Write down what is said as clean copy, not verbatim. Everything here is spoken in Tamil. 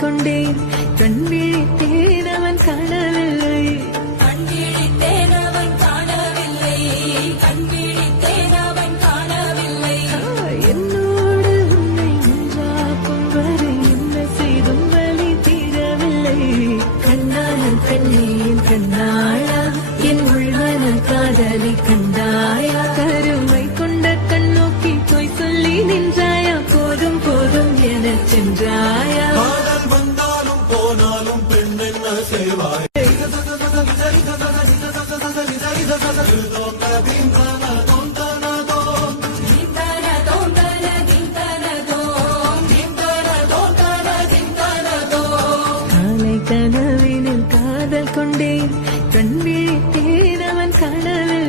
கொண்டேன் கண் விழித்தேன் அவன் காணவில்லை கண் விழித்தேன் அவன் காணவில்லை கண் விழித்தேன் அவன் காணவில்லை என்னோடு உன்னை ஒன்றாக்கும் வரை என்ன செய்தும் வலி தீரவில்லை கண்ணான பெண்ணேன் கண்ணாளா என் உள்மன காதலை கண்டாயா கருமை கொண்ட கண்ணோக்கி போய் சொல்லி நின்றாயா போதும் போதும் என சென்றாயா வந்தாலும் போனாலும் பெண் என்ன செய்வாய் காலை கனவினில் காதல் கொண்டேன் கண் விழித்தேன் அவன் காணவில்லை